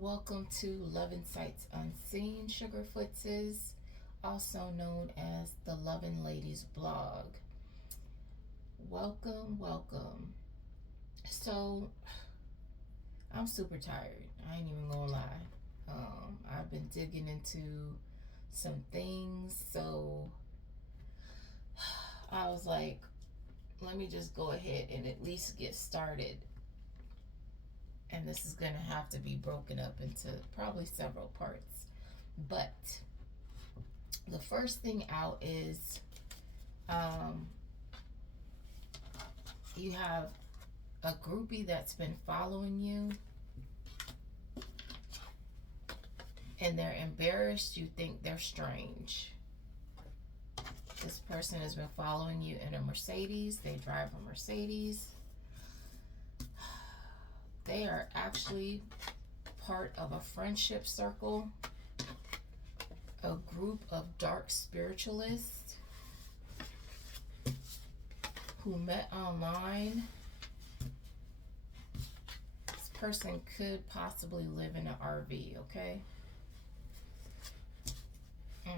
Welcome to Luvnsightzunseen, Sugarfootses, also known as the Lovin' Ladies blog. Welcome, welcome. So, I'm super tired. I ain't even gonna lie. I've been digging into some things, so I was like, let me just go ahead and at least get started. And this is gonna have to be broken up into probably several parts. But the first thing out is you have a groupie that's been following you and they're embarrassed. You think they're strange. This person has been following you in a Mercedes. They drive a Mercedes. They are actually part of a friendship circle, a group of dark spiritualists who met online. This person could possibly live in an RV, okay? I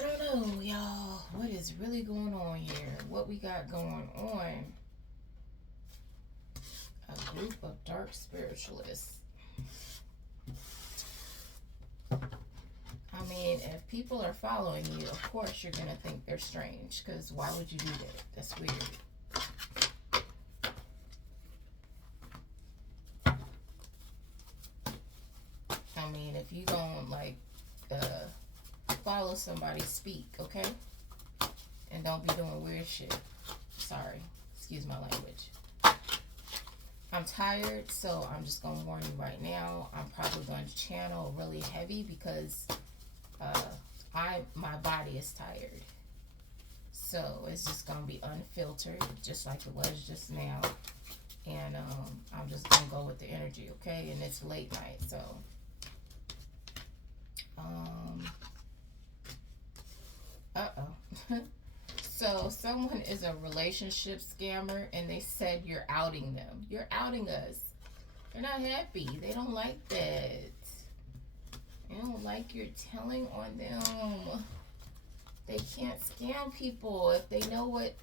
don't know, y'all. What is really going on here? What we got going on? A group of dark spiritualists. I mean, if people are following you, of course you're going to think they're strange, because why would you do that? That's weird. I mean, if you don't like follow somebody, speak, okay? And don't be doing weird shit. Sorry, excuse my language. I'm tired, so I'm just gonna warn you right now. I'm probably going to channel really heavy because my body is tired. So it's just gonna be unfiltered, just like it was just now. And I'm just gonna go with the energy, okay? And it's late night, so So someone is a relationship scammer and they said you're outing them. You're outing us. They're not happy. They don't like that. They don't like you're telling on them. They can't scam people if they know what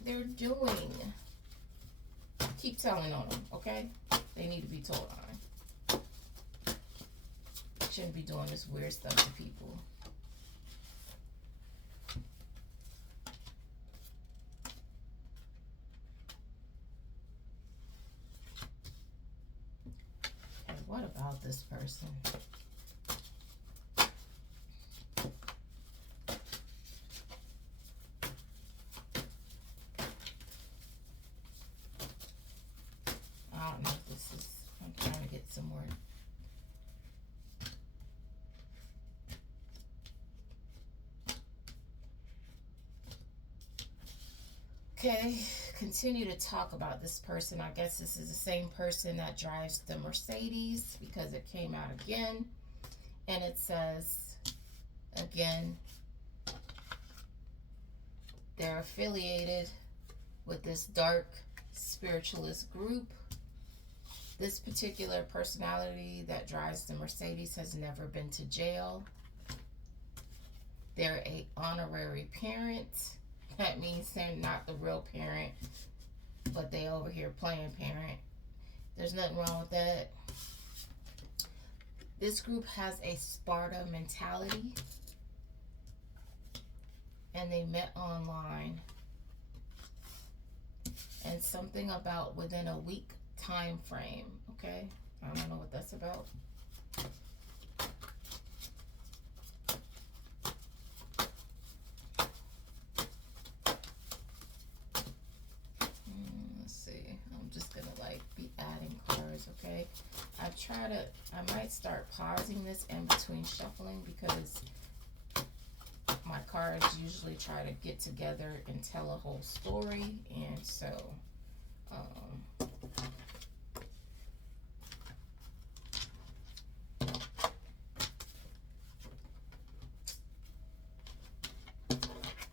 they're doing. Keep telling on them, okay? They need to be told on. Shouldn't be doing this weird stuff to people. And what about this person? I don't know if this is, I'm trying to get some more. Okay, continue to talk about this person. I guess this is the same person that drives the Mercedes because it came out again. And it says, again, they're affiliated with this dark spiritualist group. This particular personality that drives the Mercedes has never been to jail. They're an honorary parent. That means they're not the real parent, but they over here playing parent. There's nothing wrong with that. This group has a Sparta mentality, and they met online. And something about within a week time frame, okay? I don't know what that's about. Let's see. I'm just gonna like be adding cards, okay? I might start pausing this in between shuffling because my cards usually try to get together and tell a whole story, and so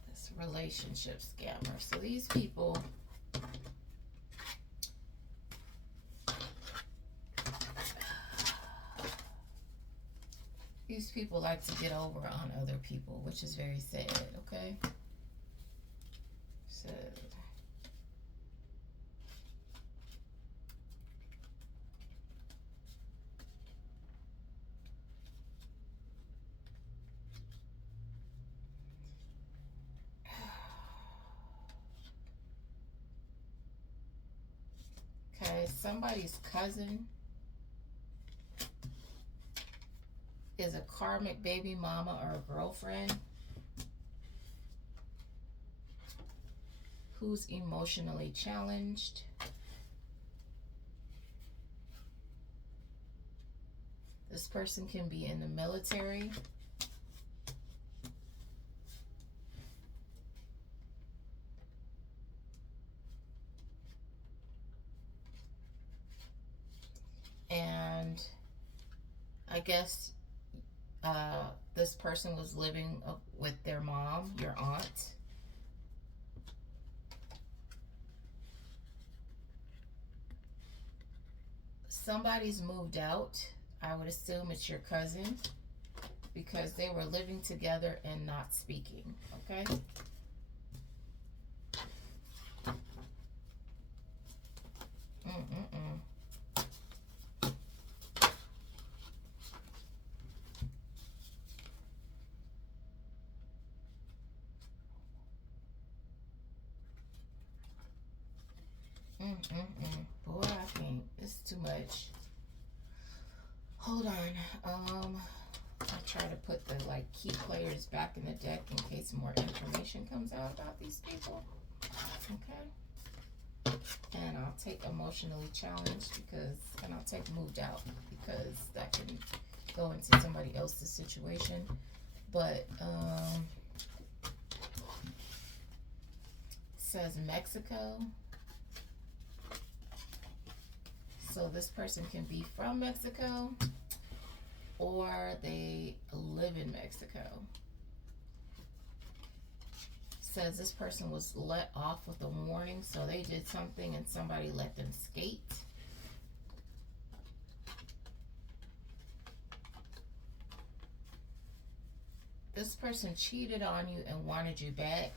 this relationship scammer. So these people These people like to get over on other people, which is very sad, okay? Sad. Okay, somebody's cousin is a karmic baby mama or a girlfriend who's emotionally challenged. This person can be in the military. And I guess this person was living with their mom, your aunt. Somebody's moved out. I would assume it's your cousin because they were living together and not speaking, okay? Boy, I can't. It's too much. Hold on. I'll try to put the key players back in the deck in case more information comes out about these people. Okay. And I'll take emotionally challenged and I'll take moved out because that can go into somebody else's situation. But says Mexico. So this person can be from Mexico or they live in Mexico. Says this person was let off with a warning, so they did something and somebody let them skate. This person cheated on you and wanted you back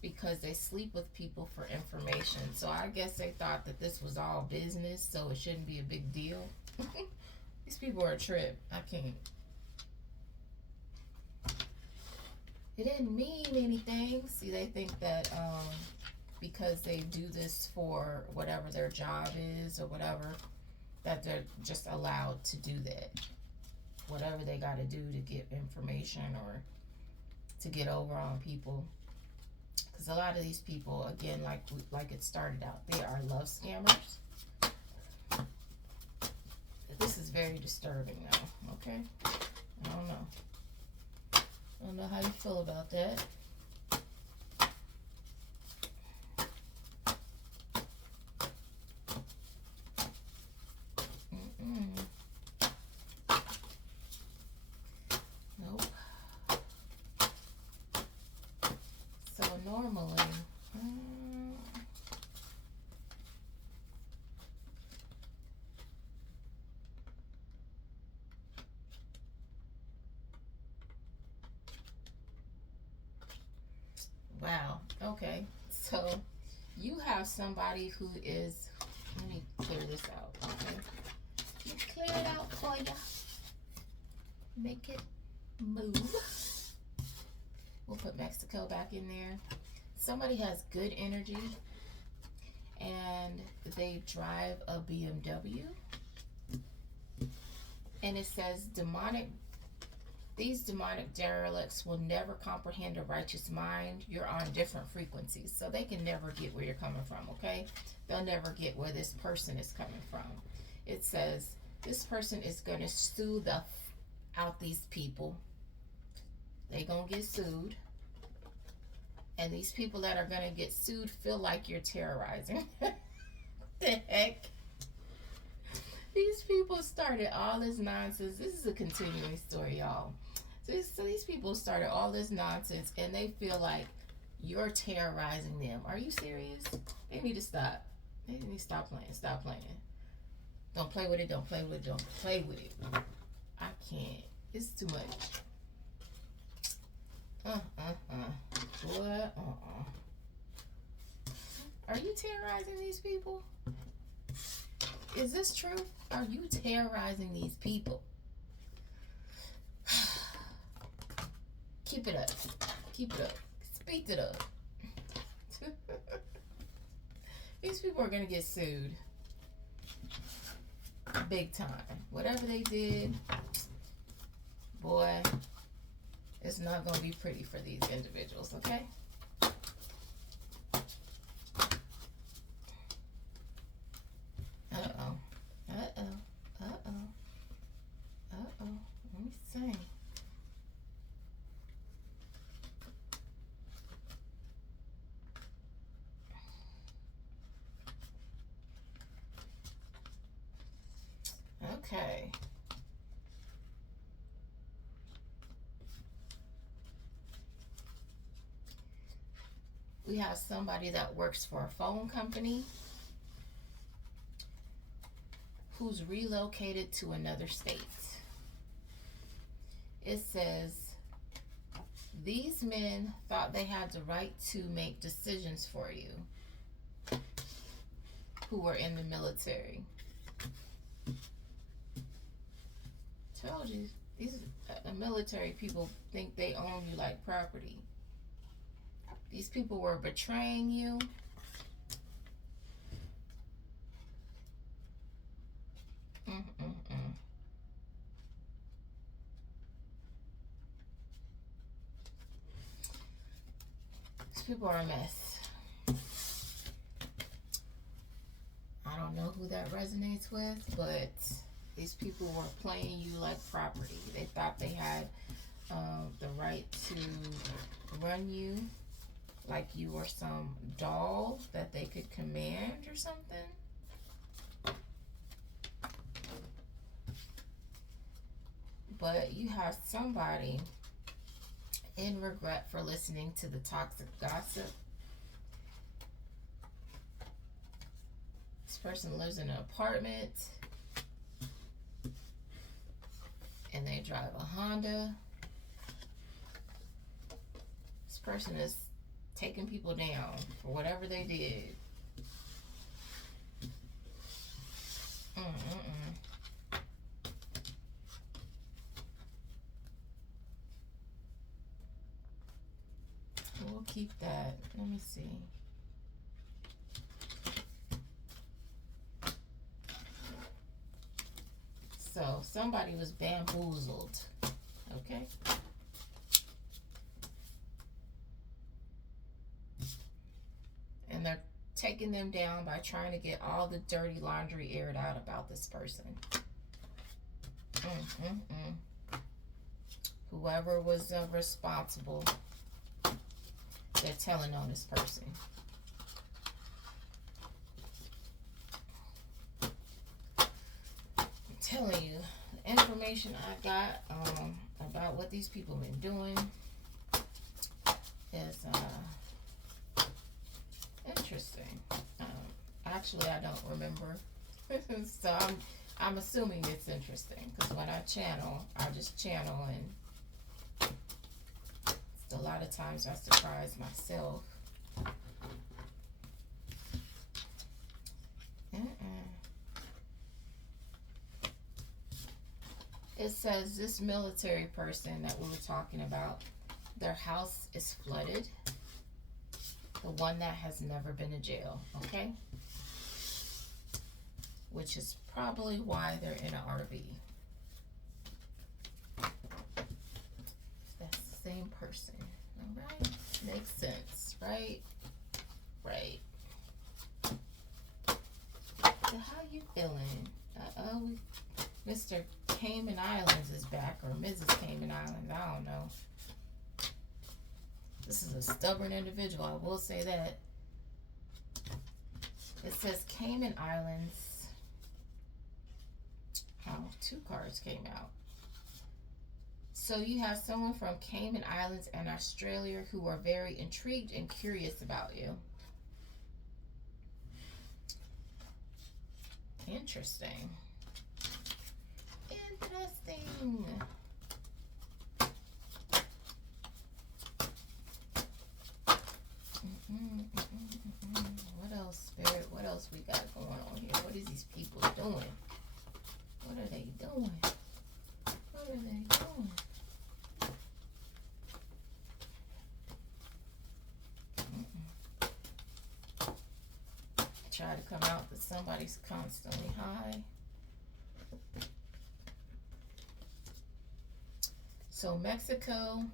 because they sleep with people for information. So I guess they thought that this was all business, so it shouldn't be a big deal. These people are a trip. I can't. It didn't mean anything. See, they think that because they do this for whatever their job is or whatever, that they're just allowed to do that. Whatever they got to do to get information or to get over on people. Because a lot of these people, again, like it started out, they are love scammers. This is very disturbing now, okay? I don't know. I don't know how you feel about that. Nope. So normally, wow, okay. So you have somebody who is, let me clear this out, okay? Let me clear it out for you. Make it move. We'll put Mexico back in there. Somebody has good energy and they drive a BMW. And it says these demonic derelicts will never comprehend a righteous mind. You're on different frequencies, so they can never get where you're coming from, okay? They'll never get where this person is coming from. It says this person is going to sue out these people. They gonna get sued. And these people that are gonna get sued feel like you're terrorizing. The heck? These people started all this nonsense. This is a continuing story, y'all. So these people started all this nonsense and they feel like you're terrorizing them. Are you serious? They need to stop. They need to stop playing. Stop playing. Don't play with it. Don't play with it. Don't play with it. I can't. It's too much. Boy, Are you terrorizing these people? Is this true? Are you terrorizing these people? Keep it up. Keep it up. Speak it up. These people are going to get sued. Big time. Whatever they did, boy, it's not going to be pretty for these individuals, okay? Uh-oh. Uh-oh. Uh-oh. Uh-oh. Let me see. Okay. We have somebody that works for a phone company who's relocated to another state. It says, these men thought they had the right to make decisions for you who were in the military. Told you, these military people think they own you like property. These people were betraying you. These people are a mess. I don't know who that resonates with, but these people were playing you like property. They thought they had the right to run you like you were some doll that they could command or something. But you have somebody in regret for listening to the toxic gossip. This person lives in an apartment and they drive a Honda. This person is taking people down for whatever they did. We'll keep that. Let me see. So somebody was bamboozled. Okay. And they're taking them down by trying to get all the dirty laundry aired out about this person. Whoever was responsible, they're telling on this person. I'm telling you, the information I got about what these people have been doing is interesting. Actually, I don't remember, so I'm assuming it's interesting because when I channel, I just channel, and a lot of times I surprise myself. It says this military person that we were talking about, their house is flooded. The one that has never been to jail, okay? Which is probably why they're in an RV. That's the same person, all right? Makes sense, right? Right. So how you feeling? Mr. Cayman Islands is back, or Mrs. Cayman Islands, I don't know. This is a stubborn individual, I will say that. It says Cayman Islands. Oh, 2 cards came out. So you have someone from Cayman Islands and Australia who are very intrigued and curious about you. Interesting. Interesting. What else, Spirit? What else we got going on here? What is these people doing? What are they doing? What are they doing? Try to come out that somebody's constantly high. So Mexico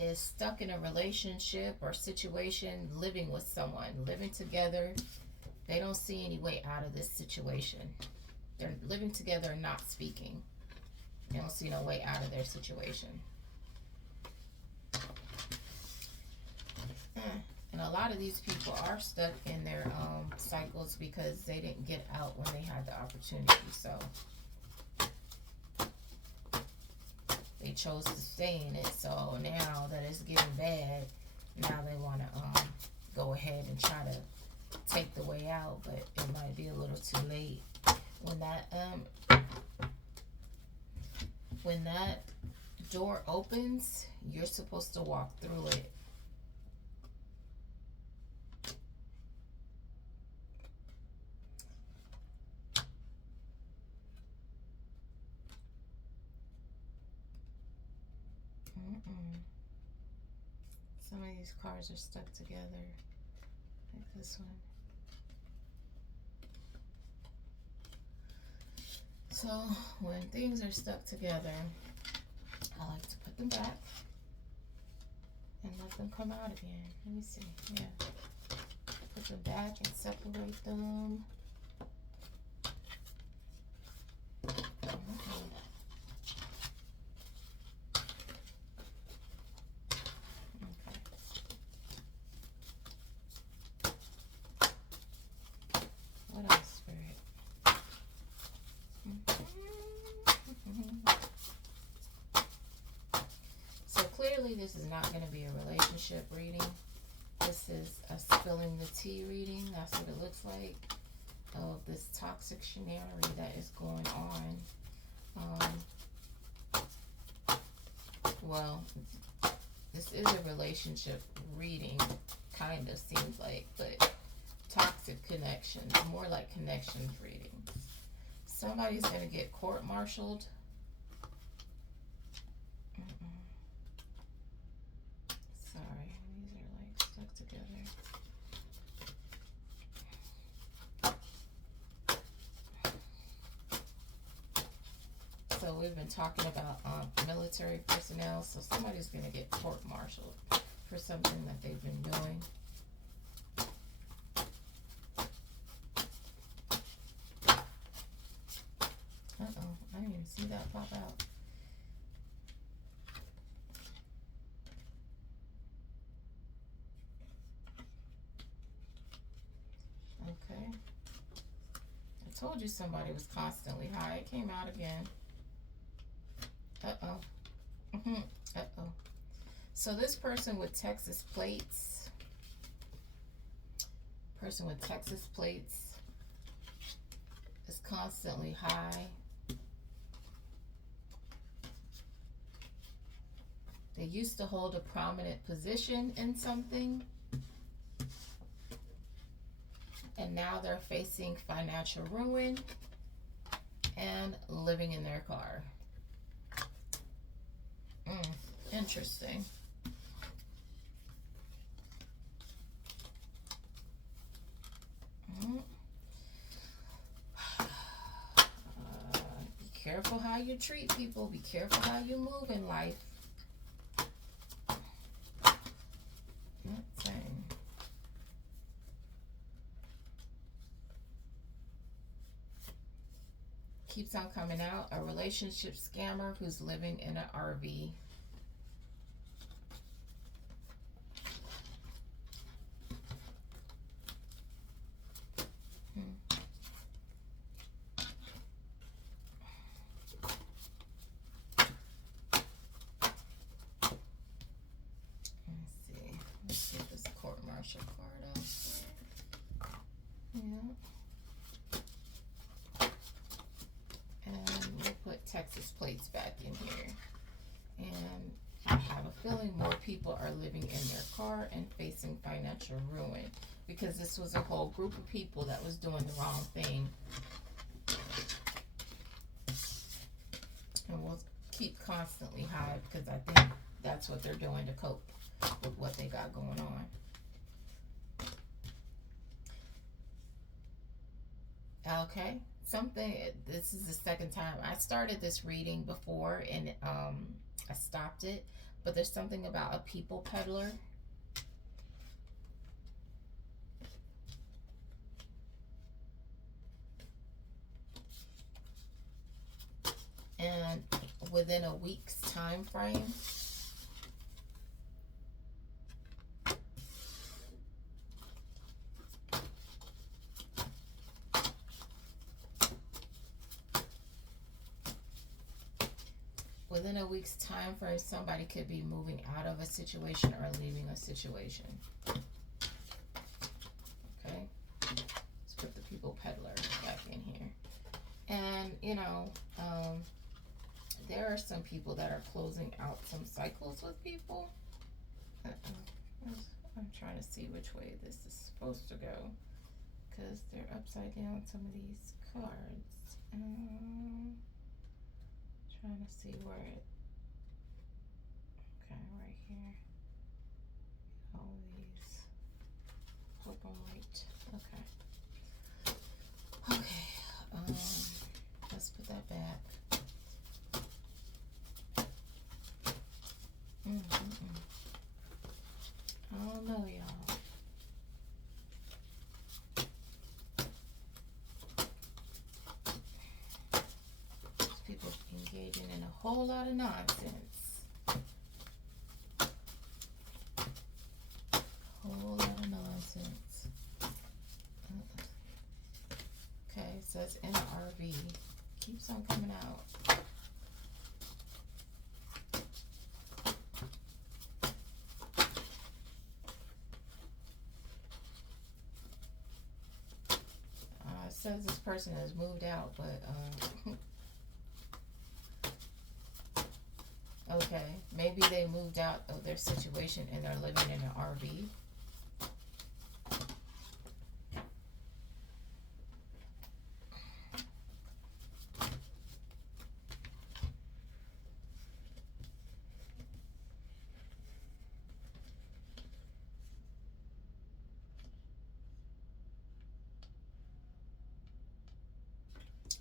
is stuck in a relationship or situation, living with someone, living together. They don't see any way out of this situation. They're living together and not speaking. They don't see no way out of their situation. And a lot of these people are stuck in their cycles because they didn't get out when they had the opportunity. So they chose to stay in it. So now that it's getting bad, now they want to go ahead and try to take the way out, but it might be a little too late. When that door opens, you're supposed to walk through it. Some of these cards are stuck together, like this one. So when things are stuck together, I like to put them back and let them come out again. Let me see. Yeah. Put them back and separate them. This is not going to be a relationship reading. This is a spilling the tea reading. That's what it looks like, of this toxic shenanigan that is going on. Well, this is a relationship reading, kind of seems like, but toxic connections, more like connections readings. Somebody's going to get court-martialed. So we've been talking about military personnel. So somebody's going to get court-martialed for something that they've been doing. Uh-oh, I didn't even see that pop out. Okay. I told you somebody was constantly high. It came out again. Uh-oh. Uh-oh. So this person with Texas plates, is constantly high. They used to hold a prominent position in something, and now they're facing financial ruin and living in their car. Interesting. Be careful how you treat people. Be careful how you move in life. Keeps on coming out. A relationship scammer who's living in an RV. Texas plates back in here, and I have a feeling more people are living in their car and facing financial ruin, because this was a whole group of people that was doing the wrong thing. And we'll keep constantly high because I think that's what they're doing to cope with what they got going on. Okay, this is the second time. I started this reading before and I stopped it, but there's something about a people peddler. And within a week's time frame, somebody could be moving out of a situation or leaving a situation. Okay, let's put the people peddler back in here. And you know, there are some people that are closing out some cycles with people. I'm trying to see which way this is supposed to go, because they're upside down, some of these cards. Trying to see where it, okay, right here. All these. Hope I'm right. Okay. Okay. Let's put that back. I don't know, y'all. People engaging in a whole lot of nonsense. Whole lot of nonsense. Okay, so it's in an RV. Keeps on coming out. It says this person has moved out, but okay, maybe they moved out of their situation and they're living in an RV.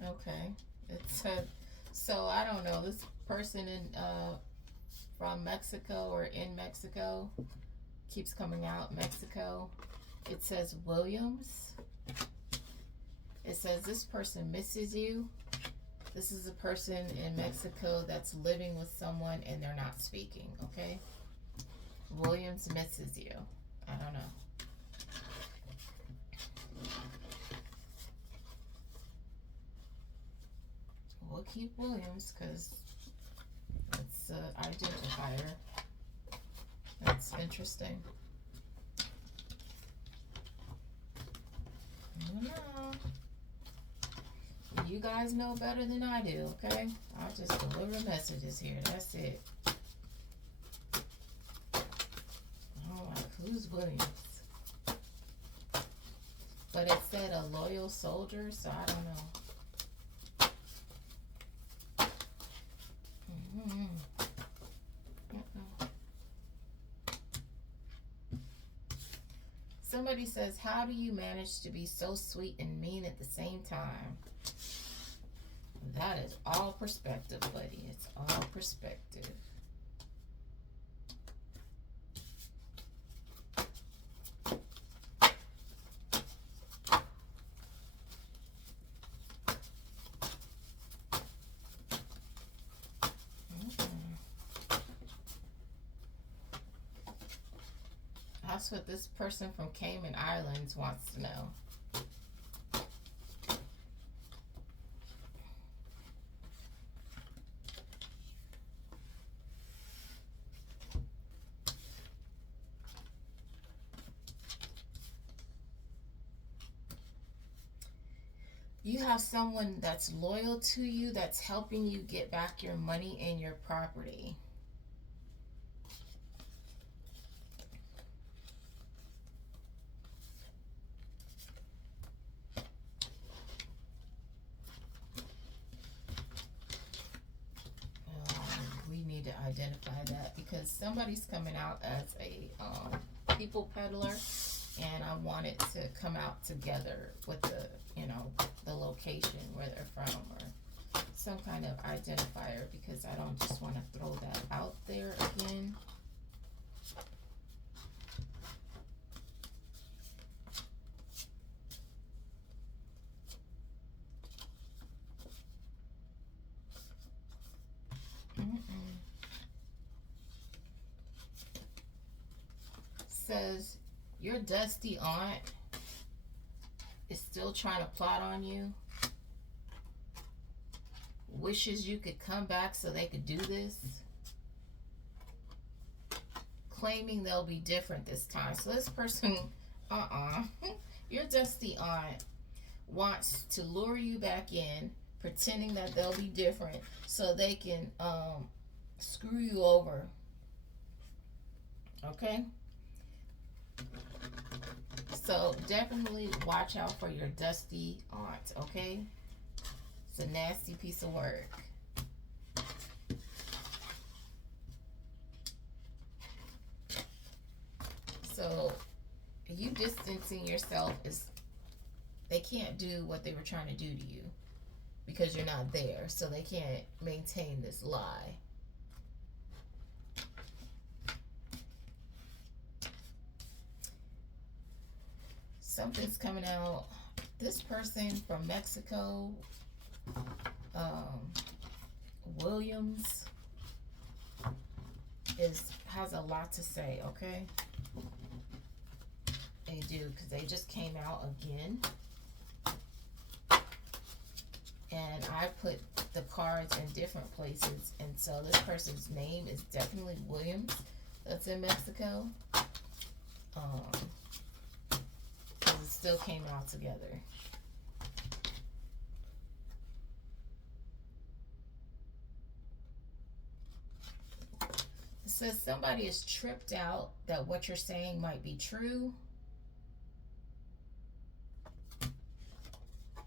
Okay, it's so I don't know, this person in from Mexico or in Mexico keeps coming out. Mexico, it says Williams. It says this person misses you. This is a person in Mexico that's living with someone and they're not speaking. Okay, Williams misses you. I don't know. We'll keep Williams because it's an identifier. That's interesting. I don't know. You guys know better than I do, okay? I'll just deliver messages here. That's it. Oh, like, who's Williams? But it said a loyal soldier, so I don't know. Somebody says, how do you manage to be so sweet and mean at the same time? That is all perspective, buddy. It's all perspective. That's what this person from Cayman Islands wants to know. You have someone that's loyal to you, that's helping you get back your money and your property. identify that, because somebody's coming out as a people peddler, and I want it to come out together with the, you know, the location where they're from, or some kind of identifier, because I don't just want to throw that out there again. Says your dusty aunt is still trying to plot on you. Wishes you could come back so they could do this. Claiming they'll be different this time. So this person, your dusty aunt wants to lure you back in, pretending that they'll be different so they can screw you over. Okay? So definitely watch out for your dusty aunt, okay? It's a nasty piece of work. So you distancing yourself is, they can't do what they were trying to do to you because you're not there. So they can't maintain this lie. Something's coming out. This person from Mexico, Williams, has a lot to say, okay? They do, because they just came out again. And I put the cards in different places, and so this person's name is definitely Williams. That's in Mexico. It still came out together. It says somebody is tripped out that what you're saying might be true.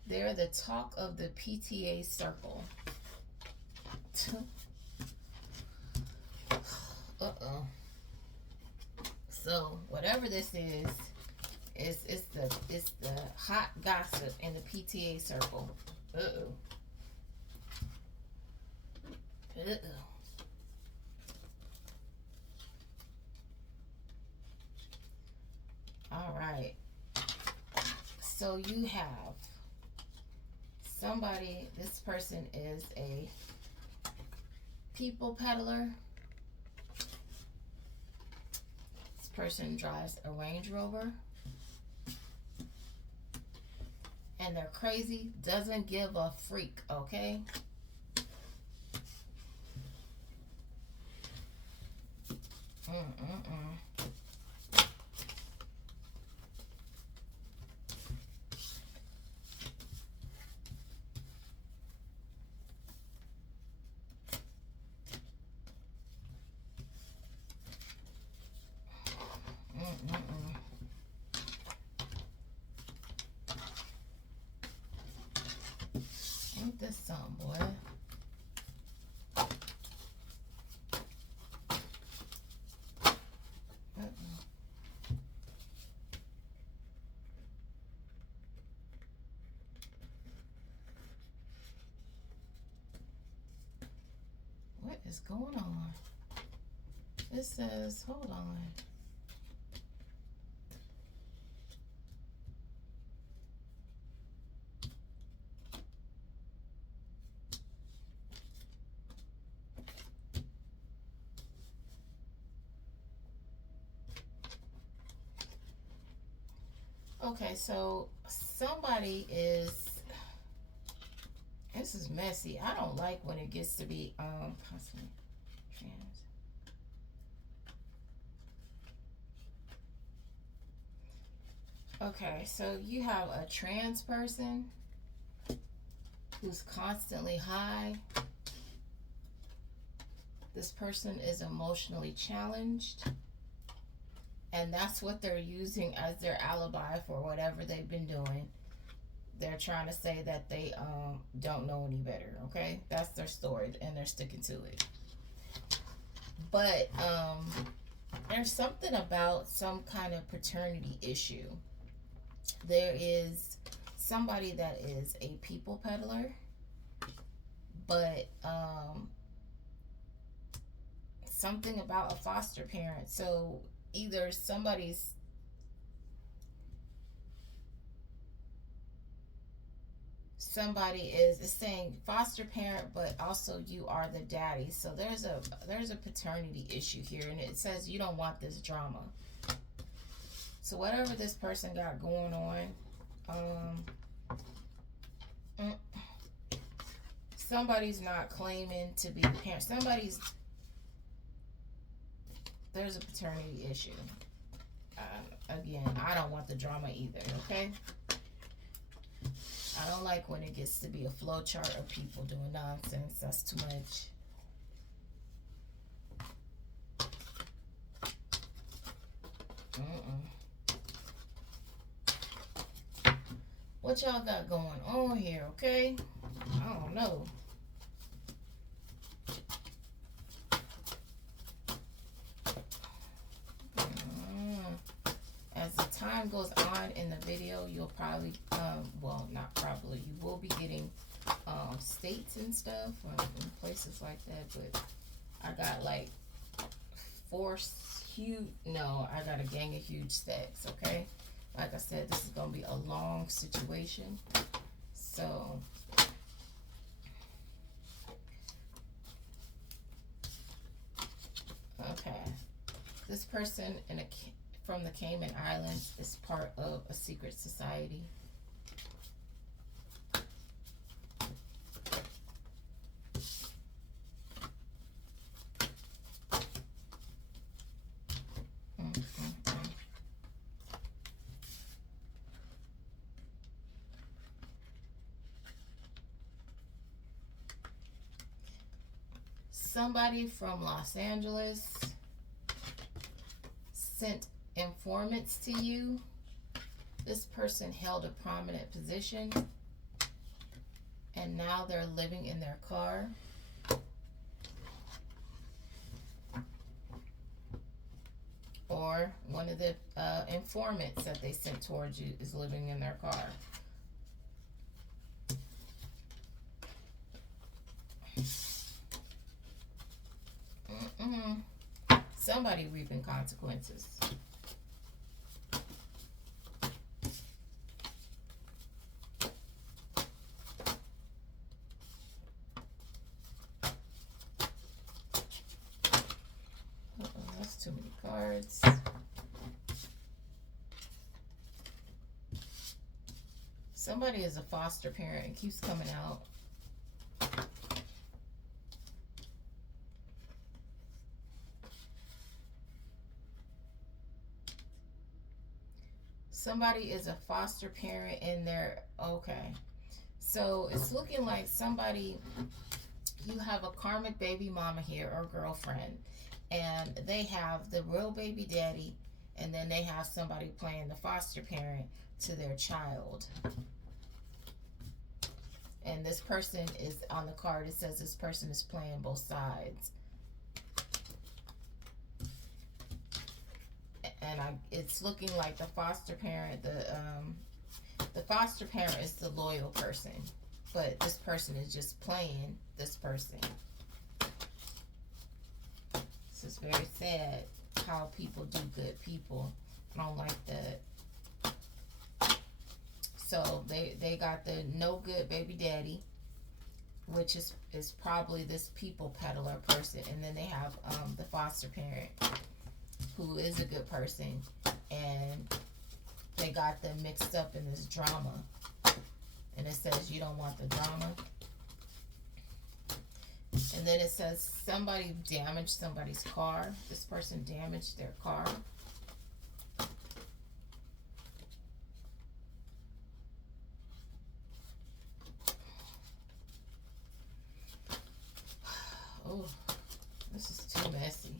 They're the talk of the PTA circle. So whatever this is, it's the hot gossip in the PTA circle. All right. So you have somebody, this person is a people peddler. This person drives a Range Rover. And they're crazy, doesn't give a freak, okay? Ain't this something, boy? What is going on? It says, hold on. Okay, so somebody is, this is messy. I don't like when it gets to be constantly trans. Okay, so you have a trans person who's constantly high. This person is emotionally challenged. And that's what they're using as their alibi for whatever they've been doing. They're trying to say that they don't know any better, okay? That's their story, and they're sticking to it. But there's something about some kind of paternity issue. There is somebody that is a people peddler, but something about a foster parent. So either somebody is saying foster parent, but also you are the daddy. So there's a paternity issue here, and it says you don't want this drama. So whatever this person got going on, somebody's not claiming to be the parent. There's a paternity issue. Again, I don't want the drama either, okay? I don't like when it gets to be a flowchart of people doing nonsense. That's too much. What y'all got going on here, okay? I don't know. As the time goes on in the video, you'll probably, well, not probably, you will be getting states and stuff in places like that, but I got like I got a gang of huge stacks, okay? Like I said, this is going to be a long situation. So, okay. This person from the Cayman Islands is part of a secret society. Somebody from Los Angeles sent informants to you. This person held a prominent position, and now they're living in their car. Or one of the informants that they sent towards you is living in their car. Somebody reaping consequences. That's too many cards. Somebody is a foster parent. It keeps coming out. Somebody is a foster parent in their, okay. So it's looking like somebody, you have a karmic baby mama here or girlfriend, and they have the real baby daddy, and then they have somebody playing the foster parent to their child. And this person is on the card, it says this person is playing both sides. And it's looking like the foster parent, the foster parent is the loyal person, but this person is just playing this person. This is very sad how people do good people. I don't like that. So they got the no good baby daddy, which is probably this people peddler person, and then they have the foster parent, who is a good person, and they got them mixed up in this drama. And it says you don't want the drama. And then it says somebody damaged somebody's car. This person damaged their car. Oh, this is too messy.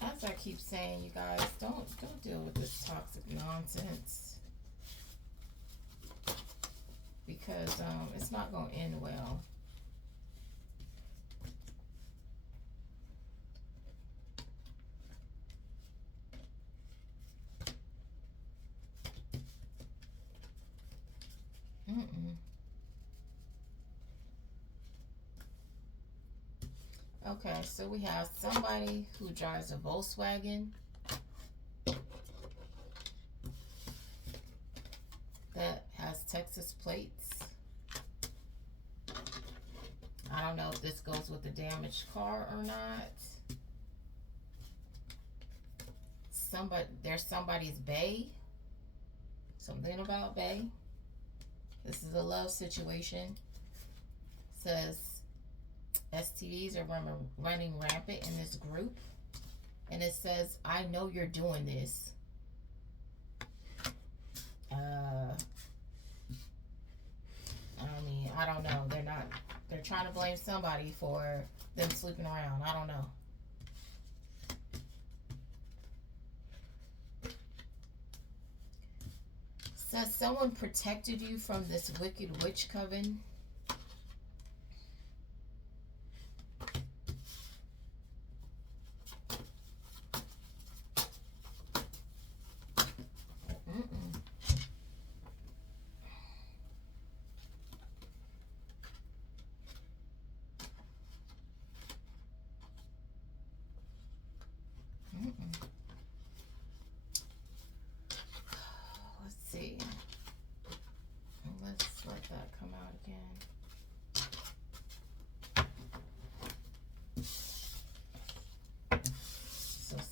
As I keep saying, you guys, don't deal with this toxic nonsense. because it's not going to end well. Okay, so we have somebody who drives a Volkswagen that has Texas plates. I don't know if this goes with the damaged car or not. There's somebody's bae. Something about bae. This is a love situation. Says STDs are running rampant in this group. And it says, I know you're doing this. I mean, I don't know. They're trying to blame somebody for them sleeping around. I don't know. Says someone protected you from this wicked witch coven.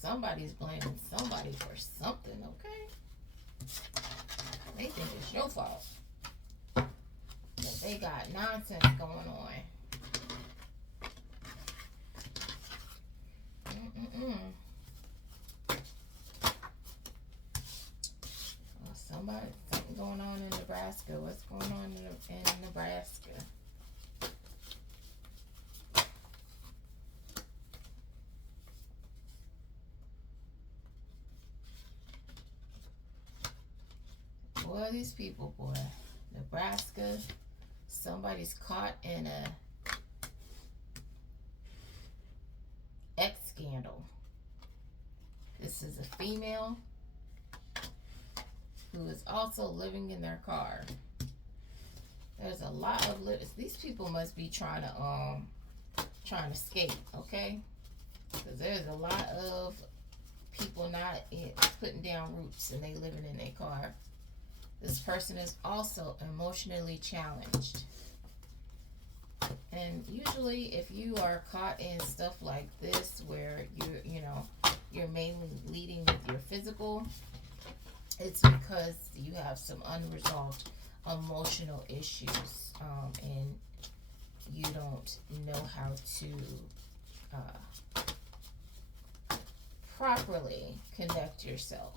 Somebody's blaming somebody for something, okay? They think it's your fault. But they got nonsense going on. Well, something going on in Nebraska. What's going on in Nebraska? Boy, these people, boy. Nebraska, somebody's caught in a X scandal. This is a female who is also living in their car. There's a lot of these people must be trying to escape, okay? Because there's a lot of people not putting down roots and they living in their car. This person is also emotionally challenged. And usually if you are caught in stuff like this where you're mainly leading with your physical, it's because you have some unresolved emotional issues, and you don't know how to properly conduct yourself.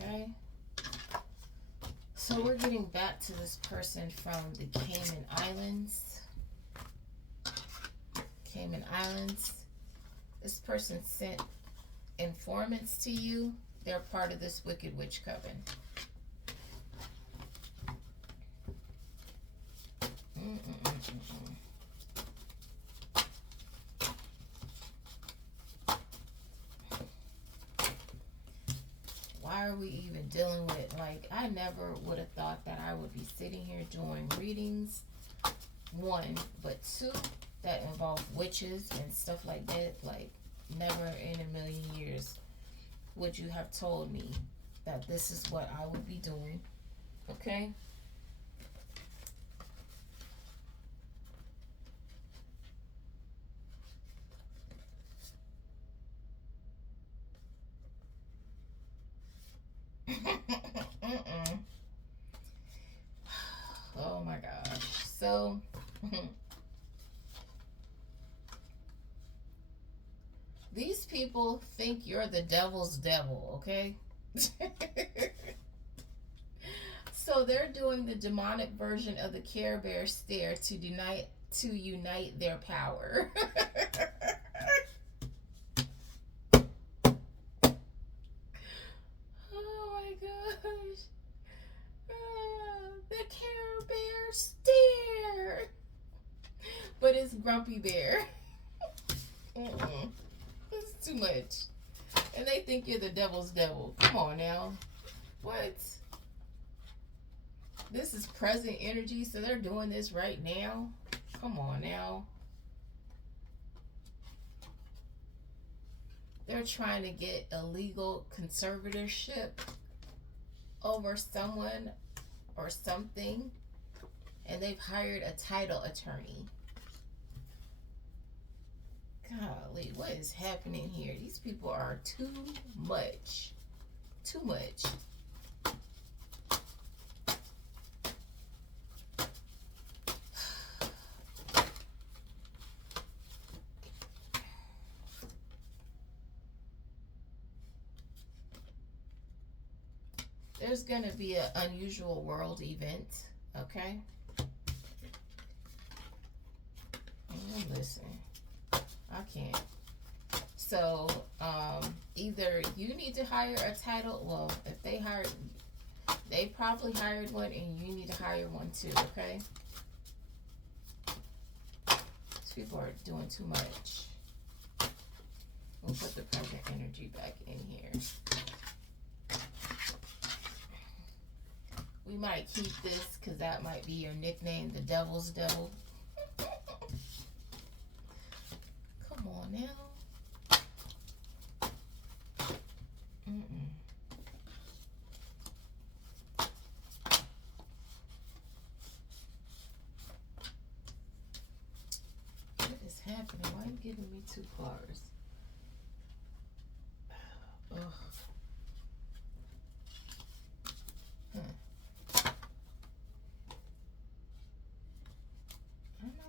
Okay, so we're getting back to this person from the Cayman Islands. Cayman Islands. This person sent informants to you. They're part of this wicked witch coven. Why are we even dealing with, I never would have thought that I would be sitting here doing readings, one, but two, that involve witches and stuff like that. Never in a million years would you have told me that this is what I would be doing, okay? Oh my gosh. So these people think you're the devil's devil, okay? So they're doing the demonic version of the Care Bear stare to unite their power. but it's Grumpy Bear. This is too much. And they think you're the devil's devil. Come on now. What? This is present energy, so they're doing this right now. Come on now. They're trying to get a legal conservatorship over someone or something, and they've hired a title attorney. Golly, what is happening here? These people are too much. Too much. There's going to be an unusual world event, okay? Listen, I can't. So, either you need to hire a title, well, if they hired, they probably hired one, and you need to hire one too, okay? These people are doing too much. We'll put the present energy back in here. We might keep this because that might be your nickname, the Devil's Devil. Come on now. What is happening? Why are you giving me 2 cards? Ugh.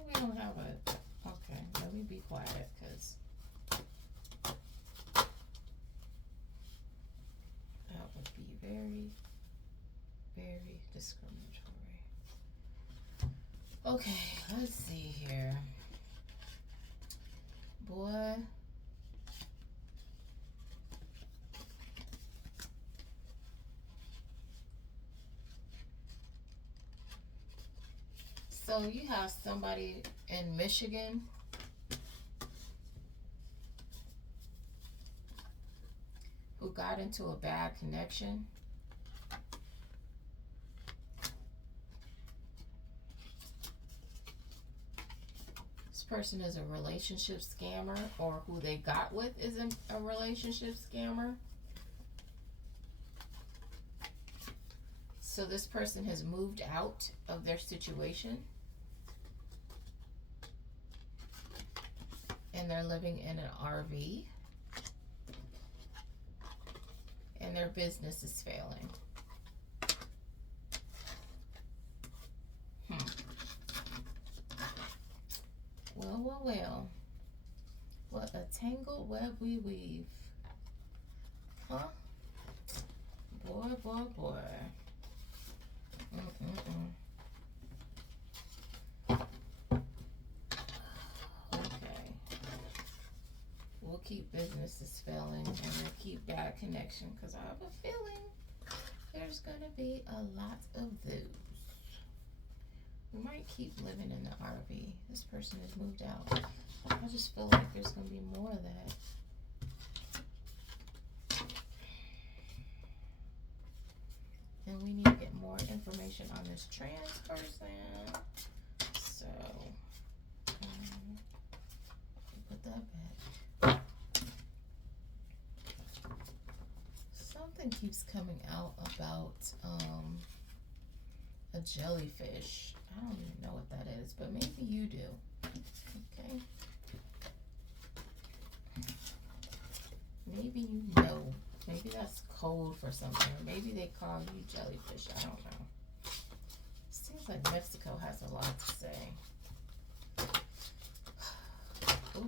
We don't have a, okay, let me be quiet because that would be very, very discriminatory. Okay, let's see here. Boy. So you have somebody in Michigan who got into a bad connection. This person is a relationship scammer, or who they got with is a relationship scammer. So this person has moved out of their situation. And they're living in an RV. And their business is failing. Well. What a tangled web we weave. Huh? Boy. Okay. We'll keep businesses failing, and we'll keep bad connection, because I have a feeling there's going to be a lot of those. We might keep living in the RV. This person has moved out. I just feel like there's going to be more of that. And we need to get more information on this trans person. So, put that back. Something keeps coming out about a jellyfish. I don't even know what that is, but maybe you do. Okay. Maybe you know. Maybe that's code for something. Or maybe they call you jellyfish. I don't know. Seems like Mexico has a lot to say. Ooh.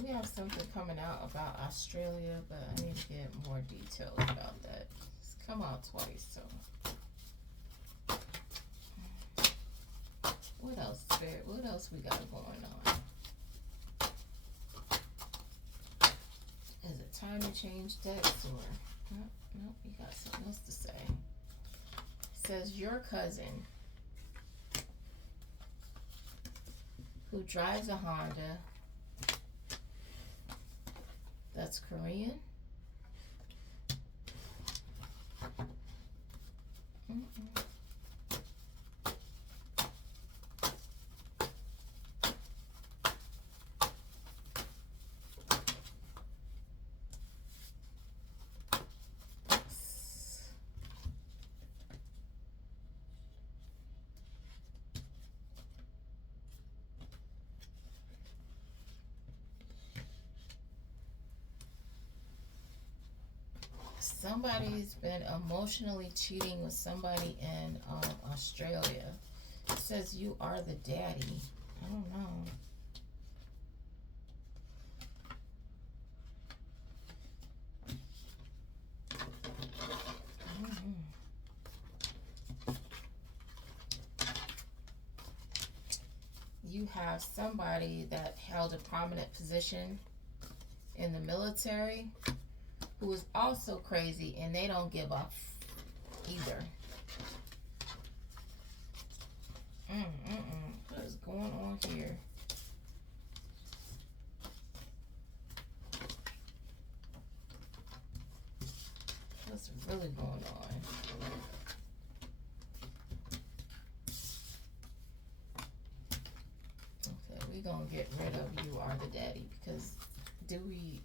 We have something coming out about Australia, but I need to get more details about that. It's come out twice, so. What else, Spirit? What else we got going on? trying to change decks or... Nope, you got something else to say. It says your cousin who drives a Honda that's Korean. Somebody's been emotionally cheating with somebody in Australia. It says you are the daddy. I don't know. You have somebody that held a prominent position in the military who is also crazy, and they don't give up either. What is going on here? What's really going on? Okay, we're gonna get rid of you are the daddy, because do we,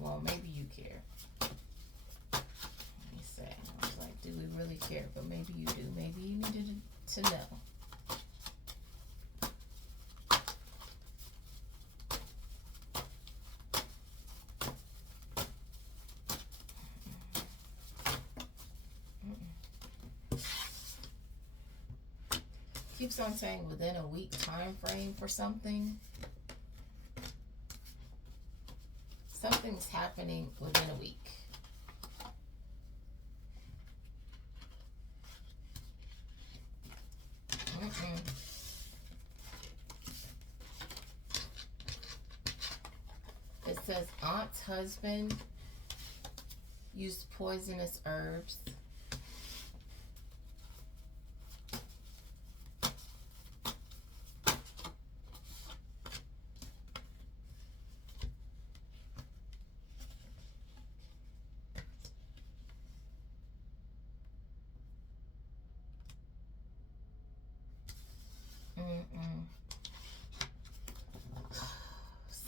well, maybe you care. I was like, do we really care? But maybe you do. Maybe you needed to know. Keeps on saying within a week time frame for something. Something's happening within a week. It says aunt's husband used poisonous herbs.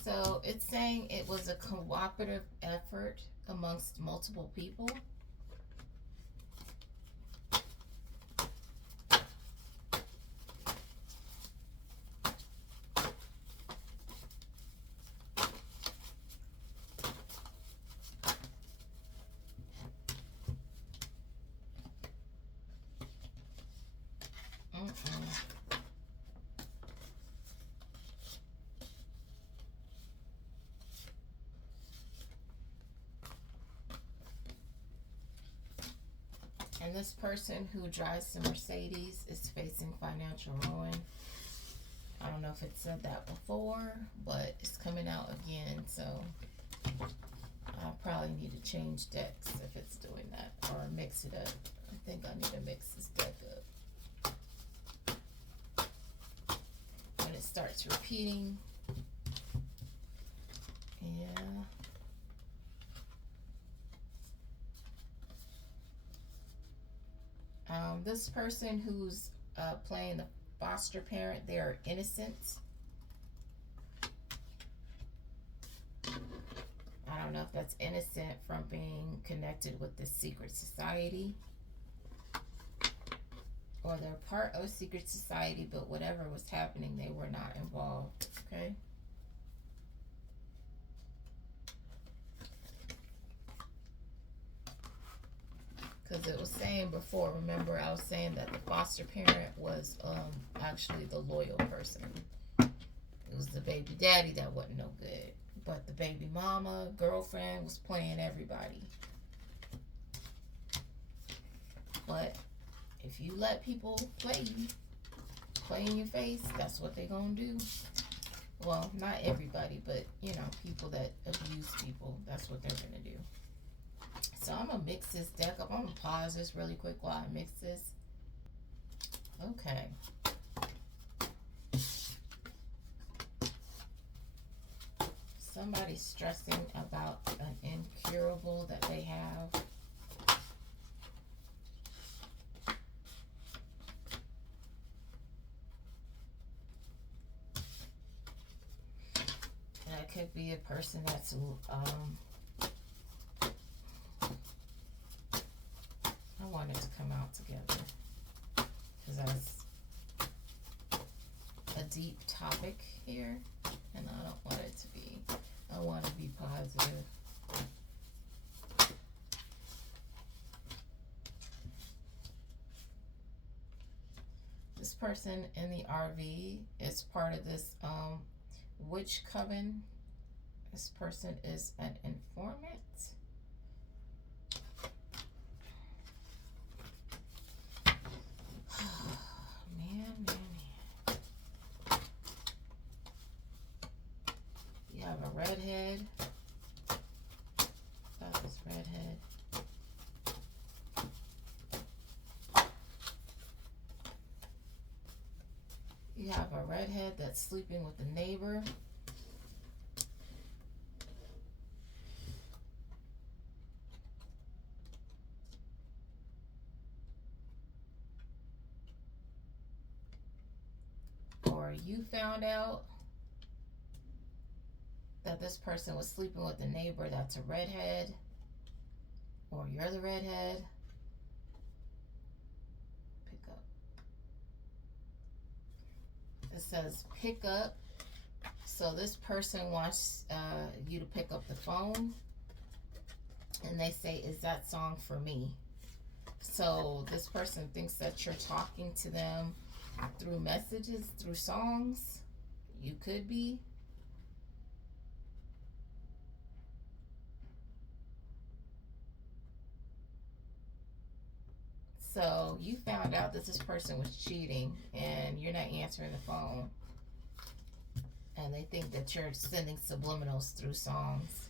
So it's saying it was a cooperative effort amongst multiple people. And this person who drives the Mercedes is facing financial ruin. I don't know if it said that before, but it's coming out again. So I probably need to change decks if it's doing that, or mix it up. I think I need to mix this deck up. When it starts repeating. Yeah. This person who's playing the foster parent, they are innocent. I don't know if that's innocent from being connected with the secret society, or they're part of a secret society, but whatever was happening, they were not involved. Okay. Because it was saying before, remember I was saying that the foster parent was actually the loyal person. It was the baby daddy that wasn't no good. But the baby mama, girlfriend was playing everybody. But if you let people play you, play in your face, that's what they gonna do. Well, not everybody, but, you know, people that abuse people. That's what they're going to do. So I'm going to mix this deck up. I'm going to pause this really quick while I mix this. Okay. Somebody's stressing about an incurable that they have. That could be a person that's I want it to come out together because that's a deep topic here, and I don't want it to be. I want to be positive. This person in the RV is part of this witch coven. This person is an informant. Man. You have a redhead. About this redhead. You have a redhead that's sleeping with the neighbor. Or you found out that this person was sleeping with the neighbor that's a redhead. Or you're the redhead. Pick up. It says pick up. So this person wants you to pick up the phone. And they say, is that song for me? So this person thinks that you're talking to them through messages, through songs. You could be. So you found out that this person was cheating and you're not answering the phone. And they think that you're sending subliminals through songs.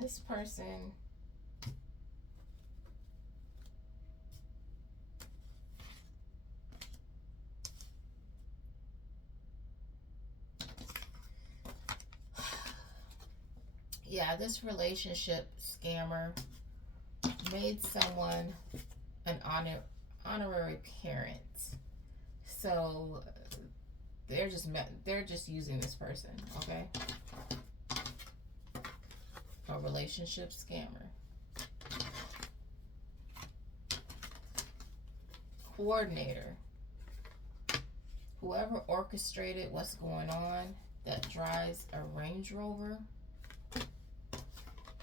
This person this relationship scammer made someone an honorary parent. So they're just using this person, okay? A relationship scammer. Coordinator. Whoever orchestrated what's going on that drives a Range Rover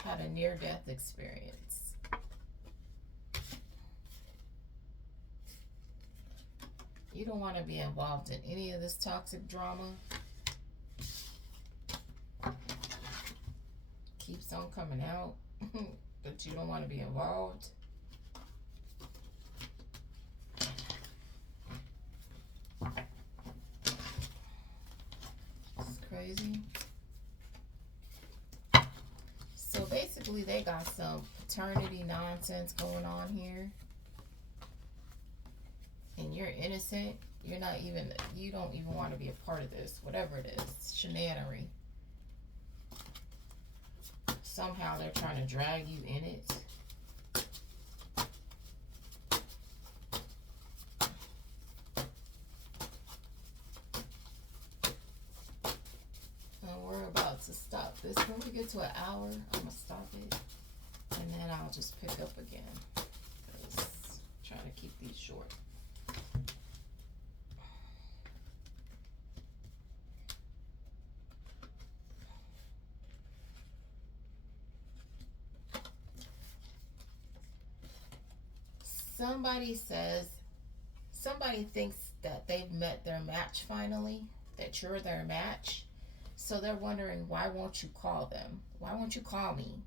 had a near-death experience. You don't want to be involved in any of this toxic drama. Keeps on coming out, but you don't want to be involved. It's crazy. So basically they got some paternity nonsense going on here. And you're innocent. You don't even want to be a part of this, whatever it is, shenanery. somehow they're trying to drag you in it. And we're about to stop this. When we get to an hour, I'm going to stop it. And then I'll just pick up again. Because I'm trying to keep these short. Somebody thinks that they've met their match finally, that you're their match. So they're wondering, why won't you call them? Why won't you call me?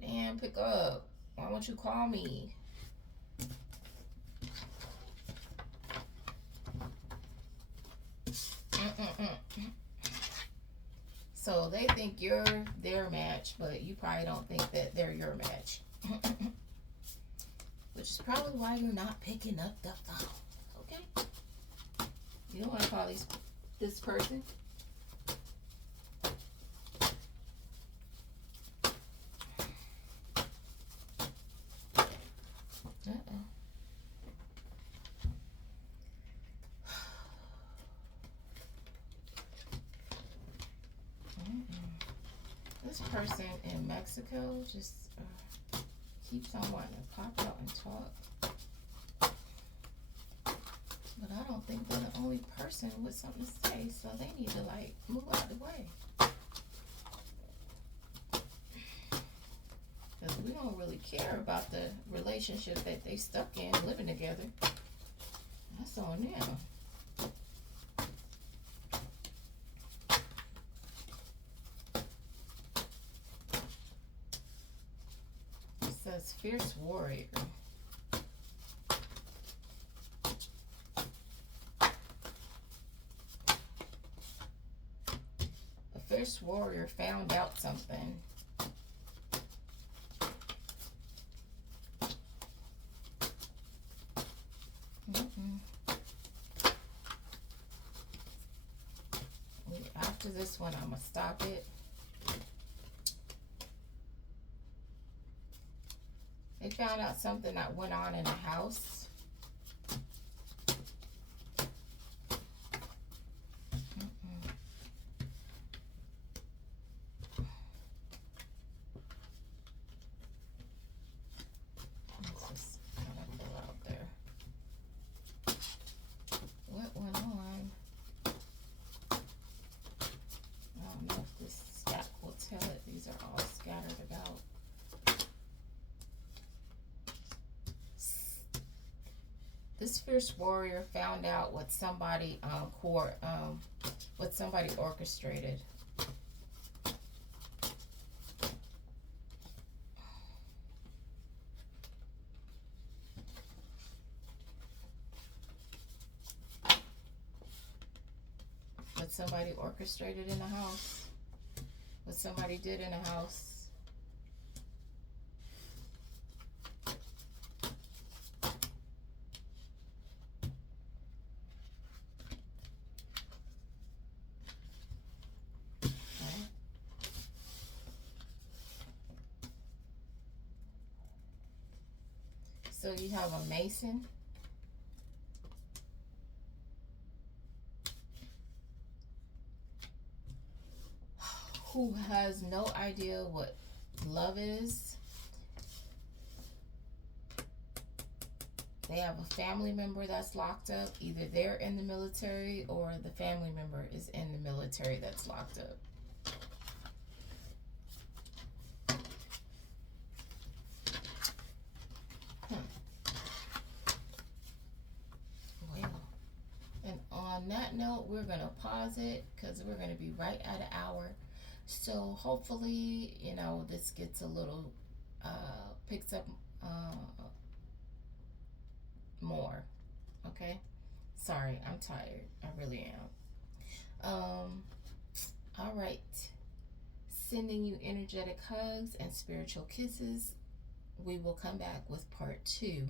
Man, pick up. Why won't you call me? So they think you're their match, but you probably don't think that they're your match. Which is probably why you're not picking up the phone. Okay? You don't want to call this person. This person in Mexico just keeps on wanting to pop out and talk. But I don't think they're the only person with something to say, so they need to, like, move out the way. Because we don't really care about the relationship that they stuck in, living together. That's on them. It says fierce warrior. A fierce warrior found out something. After this one, I'm going to stop it. They found out something that went on in the house. Let's just kind of pull out there. What went on? I don't know if this stack will tell it. These are all scattered about. This fierce warrior found out what somebody orchestrated. What somebody orchestrated in the house. What somebody did in the house. So you have a Mason. Who has no idea what love is. They have a family member that's locked up. Either they're in the military or the family member is in the military that's locked up. On that note, we're going to pause it because we're going to be right at an hour. So hopefully, you know, this gets a little, picks up more. Okay? Sorry, I'm tired. I really am. All right. Sending you energetic hugs and spiritual kisses. We will come back with part 2